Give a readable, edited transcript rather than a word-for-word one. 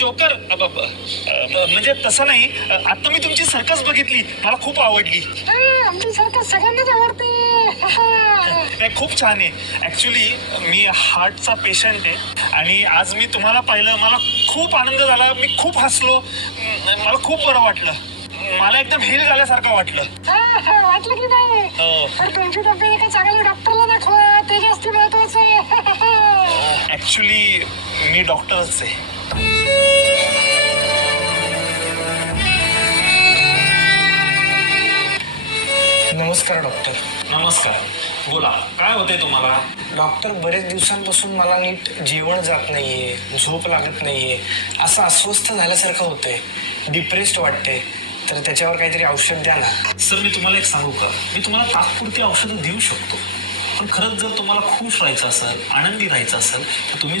Joker म्हणजे तसं नाही. आता मी तुमची सर्कस बघितली, मला खूप आवडली. आमची सर्कस सगळ्यांनाच आवडते. नाही, खूप छान आहे. ऍक्च्युली मी हार्टचा पेशंट आहे आणि आज मी तुम्हाला पाहिलं, मला खूप आनंद झाला. मी खूप हसलो, मला खूप बरं वाटलं. मला एकदम हेल झाल्यासारखं वाटलं. वाटलं की नाही? तर तुमची तब्येत एका चांगल्या डॉक्टरला दाखवा, ते जास्त महत्वाचं आहे. ऍक्च्युली मी डॉक्टरच आहे. नमस्कार डॉक्टर. नमस्कार, बोला काय होतंय तुम्हाला? डॉक्टर, बरेच दिवसांपासून मला नीट जेवण जात नाहीये, झोप लागत नाहीये, असं अस्वस्थ झाल्यासारखं होतंय, डिप्रेस्ड वाटते. तर त्याच्यावर काहीतरी औषध द्या ना. सर, मी तुम्हाला एक सांगू का? मी तुम्हाला तात्पुरती औषधं देऊ शकतो, पण खरंच जर तुम्हाला खुश राहायचं असेल, आनंदी राहायचं असेल तर तुम्ही